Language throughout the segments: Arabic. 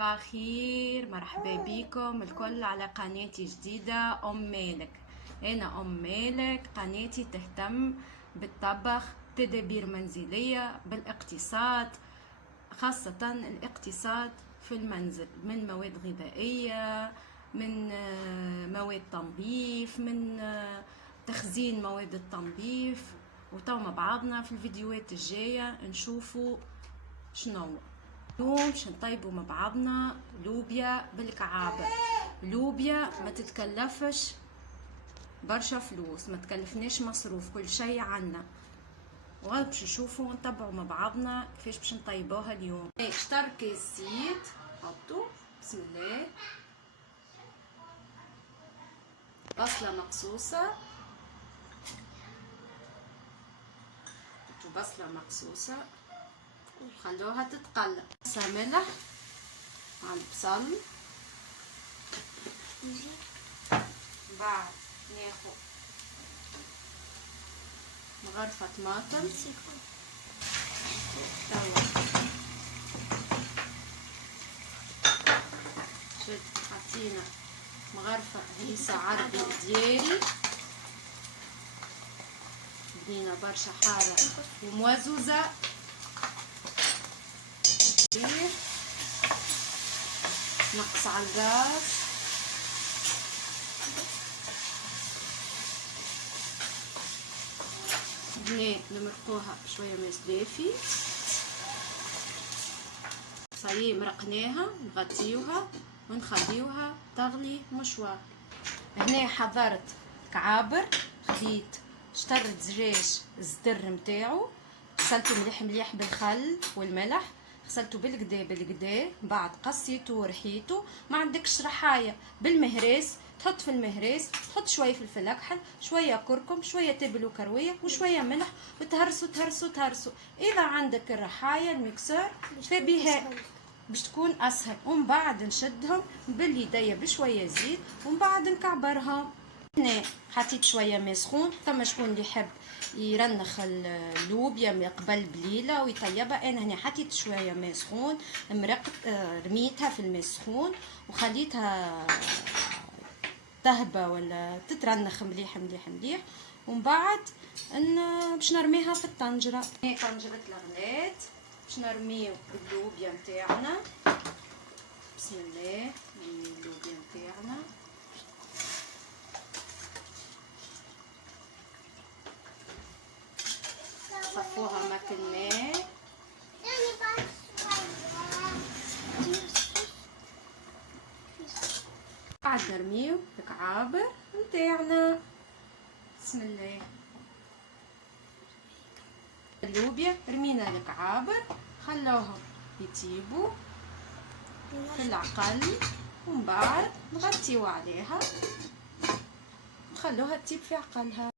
صباح الخير، مرحبا بكم الكل على قناتي جديدة أم مالك. أنا أم مالك، قناتي تهتم بالطبخ، تدابير منزلية، بالاقتصاد، خاصة الاقتصاد في المنزل، من مواد غذائية، من مواد تنظيف، من تخزين مواد التنظيف. وتو مع بعضنا في الفيديوهات الجاية نشوفوا شنو. اليوم باش نطيبوا مع بعضنا لوبيا بالكعابة. لوبيا ما تتكلفش برشا فلوس، ما تكلفناش مصروف، كل شيء عنا. وغاد باش نشوفوا ونتبعوا مع بعضنا كيفاش باش نطيبوها اليوم. شطر كيس زيت حطوا، بسم الله. بصلة مقصوصة، بصلة مقصوصة وخلوها تتقلب. ملح مع البصل، بعد ناخد مغرفة طماطم، شد حطينا مغرفة هريسة عربي ديالي، بدينا برشا حارة وموزوزة. نقص على الغاز، بنات نمرقوها بشويه ماء دافي. صايي مرقناها، نغطيوها ونخليوها تغلي مشوار. هنا حضرت كعابر، خديت شطر دجاج الزدر متاعو، غسلته مليح مليح بالخل والملح، غسلته بالكدا بعد قصيته ورحيته. ما عندكش رحايه بالمهراس، تحط في المهراس، تحط شويه فلفل اكحل، شويه كركم، شويه تبل وكرويه وشويه ملح، وتهرسوا تهرسوا تهرسوا. اذا عندك الرحايه الميكسور فبها باش تكون اسهل. ومن بعد نشدهم باليديه بشويه زيت، ومن بعد نكعبرهم. هنا حطيت شويه ماء سخون، ثم شكون اللي يحب يرنخ اللوبيا قبل بليله ويطيبها. انا هنا حطيت شويه ماء سخون، مرقت رميتها في الماء السخون وخليتها تهبى ولا تترنخ مليح مليح مليح. ومن بعد باش نرميها في الطنجره. هي طنجره الغلات باش نرميو اللوبيا نتاعنا. بسم الله، نرمي اللوبيا نتاعنا. صفوها ماك الماء، بعد نرميو الكعابر نتاعنا. بسم الله، اللوبيا رمينا الكعابر، خلوهم يطيبوا في العقل، ومن بعد نغطيو عليها نخلوها تطيب في عقلها.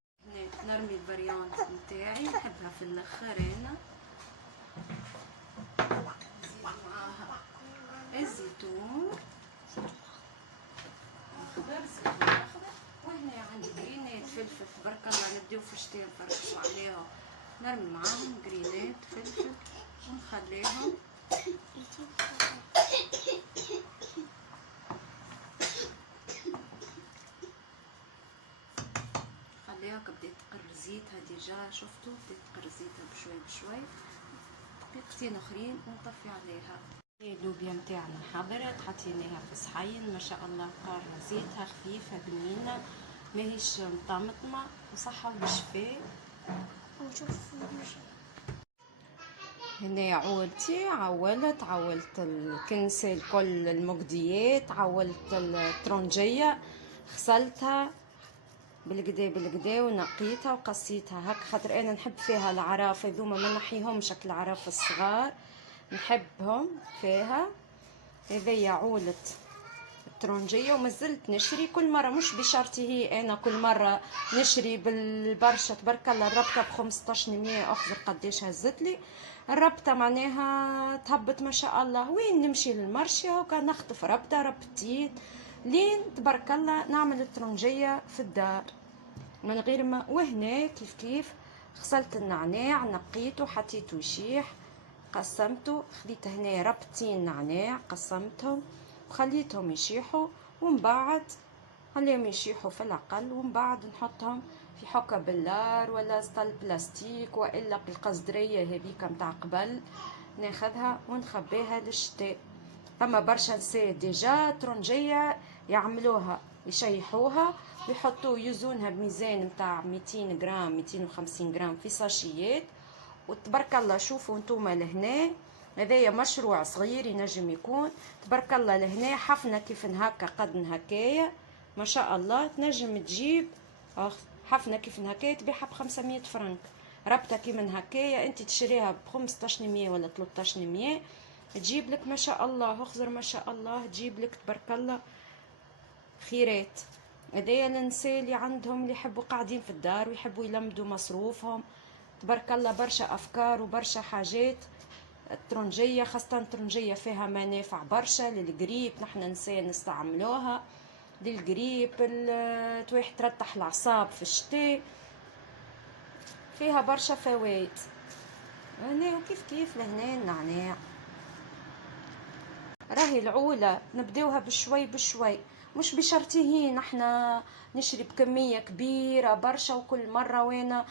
نرمي الفريون نتاعي، نحبها في الاخر. انا نزيد معاها الزيتون اخضر، زيتون اخضر. وهنا عندي جرينات فلفل، تبارك الله نبداو في الشتاء نفرشوا عليهم. نرمي معاهم جرينات فلفل ونخليهم بدات تقر زيتها ديجا، شفتوا بدات تقر زيتها بشوي بشوي. دقيقتين اخرين ونطفي عليها. اللوبيا نتاعنا حضرت، حطيناها في صحين، ما شاء الله قارة زيتها خفيفة بنينة، ماهيش مطمطمة، وصحة وبشفاء. هنا عولتي عولت الكنسة كل المقديات، عولت الترونجية، غسلتها بالكدا ونقيتها وقصيتها هك، خاطر انا نحب فيها العراف هذوما، ما نحيهمش العراف الصغار، نحبهم فيها. هذيا عولة الترونجية، ومازلت نشري كل مرة، مش بشرطي هي انا كل مرة نشري بالبرشا. تبارك الله الربطة ب15 اخذر قداش هزت لي الربطة، معناها تهبط ما شاء الله. وين نمشي للمرشية وكان نخطف ربطة ربطتين لين تبارك الله نعمل الترونجية في الدار من غير ما. وهنا كيف غسلت النعناع، نقيته حطيته يشيح، قسمته، خديت هنا ربطين نعناع قسمتهم وخليتهم يشيحوا، ومن بعد خليهم يشيحوا في الأقل، ومن بعد نحطهم في حكة بلار ولا سطل بلاستيك والا بالقصدرية هذيك متاع قبل، ناخذها ونخبيها للشتاء. اما برشا نساء ديجا ترنجية يعملوها يشيحوها ويحطوا يوزونها بميزان متاع 200 غرام 250 غرام في ساشيات. وتبارك الله شوفوا نتوما لهنا، هذايا مشروع صغير ينجم يكون، تبارك الله لهنا حفنه كيف هكا قد هكايا ما شاء الله، تنجم تجيب حفنه كيف هكايا تبيعها ب500 فرنك. ربطه كي من هكايا انت تشريها ب1500 ولا 1300 تجيب لك ما شاء الله، اخزر ما شاء الله تجيب لك تبارك الله خيرات. هذايا النساء اللي عندهم اللي يحبوا قاعدين في الدار ويحبوا يلمدوا مصروفهم، تبارك الله برشا افكار وبرشا حاجات. الترنجيه خاصه الترنجيه فيها منافع برشا للقريب، نحن نساء نستعملوها للقريب، تواحد ترتح الاعصاب في الشتاء، فيها برشا فوائد. هنا وكيف كيف لهنا النعناع، راهي العولة نبداوها بشوي بشوي، مش بشرطيهين احنا نشري بكمية كبيرة برشا وكل مرة وانا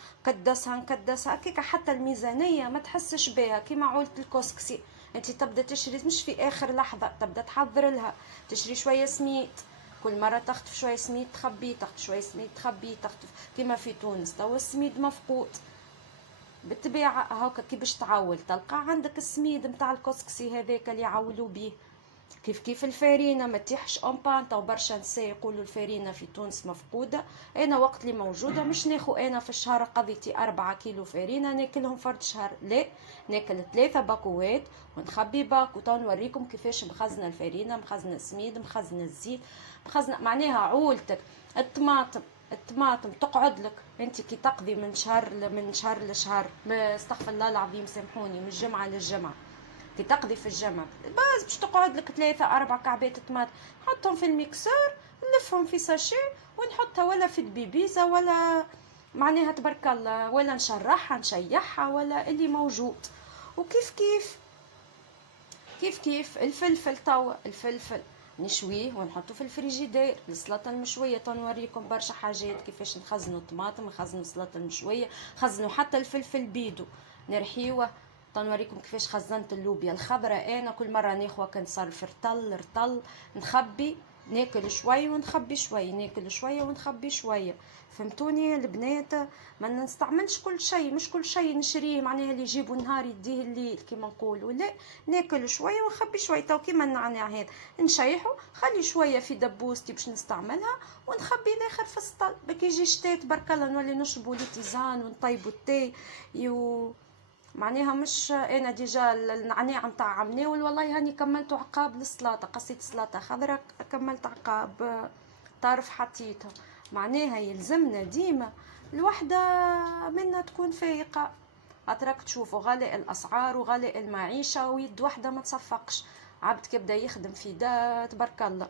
نكدسها كيكا، حتى الميزانية ما تحسش بها كيما عولة الكسكسي. انت تبدا تشري مش في اخر لحظة، تبدا تحضر لها، تشري شوية سميد، كل مرة تخطف شوية سميد تخبيه، تخطف شوية سميد تخبيه، تخطف كيما في تونس توا السميد مفقود بالطبيعة. هاكا كي باش تعول تلقى عندك السميد متاع الكسكسي هذاك اللي يعولوا بيه. كيف كيف الفارينه ما تيحش اون بان، تو برشا نساء يقولوا الفارينه في تونس مفقوده. انا وقت اللي موجوده مش ناخو انا في الشهر قضيتي 4 كيلو فارينه ناكلهم فرد شهر، لا ناكل 3 باكوات ونخبي باك. وتو نوريكم كيفاش مخزنه الفارينه، مخزنه السميد، مخزنه الزيت، مخزنه معناها عولتك. الطماطم تقعد لك انت كي تقضي من شهر لشهر، استغفر الله العظيم سامحوني، من الجمعه للجمعه كي تقضي في الجمع باز باش تقعد لك 3-4 كعبات طماطم، نحطهم في الميكسور نلفهم في ساشي ونحطها ولا في البيبيزا ولا معناها تبارك الله، ولا نشرحها نشيحها ولا اللي موجود. وكيف كيف الفلفل، توا الفلفل نشويه ونحطه في الفريجيدير. السلطه المشويه تنوريكم برشا حاجات كيفاش نخزنوا الطماطم، نخزنوا السلطه المشويه، خزنوا حتى الفلفل بيدو نرحيوه. تنوريكم كيفاش خزنت اللوبيا الخضراء، انا كل مره ناخوها كنصرف رطل نخبي، ناكل شوي ونخبي شوي، ناكل شويه ونخبي شويه. فهمتوني البنات؟ ما نستعملش كل شيء، مش كل شيء نشريه معناها اللي يجيبوا النهار يديه الليل كيما نقولوا، لا ناكل شويه ونخبي شويه. تو كيما النعناع هذا نشيحو خلي شويه في دبوستي باش نستعملها ونخبي الاخر في السطل، باش يجي الشتاء تبارك الله نولي نشربوا لي تيزان ونطيبوا التاي معناها. مش انا ديجا النعناع نتاع عمناول والله هاني كملت عقاب للسلطه، قصيت سلطه خضراء كملت عقاب طرف حطيتها. معناها يلزمنا ديما الوحده منا تكون فايقه، اتراك تشوفوا غلاء الاسعار وغلاء المعيشه ويد وحده ما تصفقش. عبد كيبدا يخدم في دا تبارك الله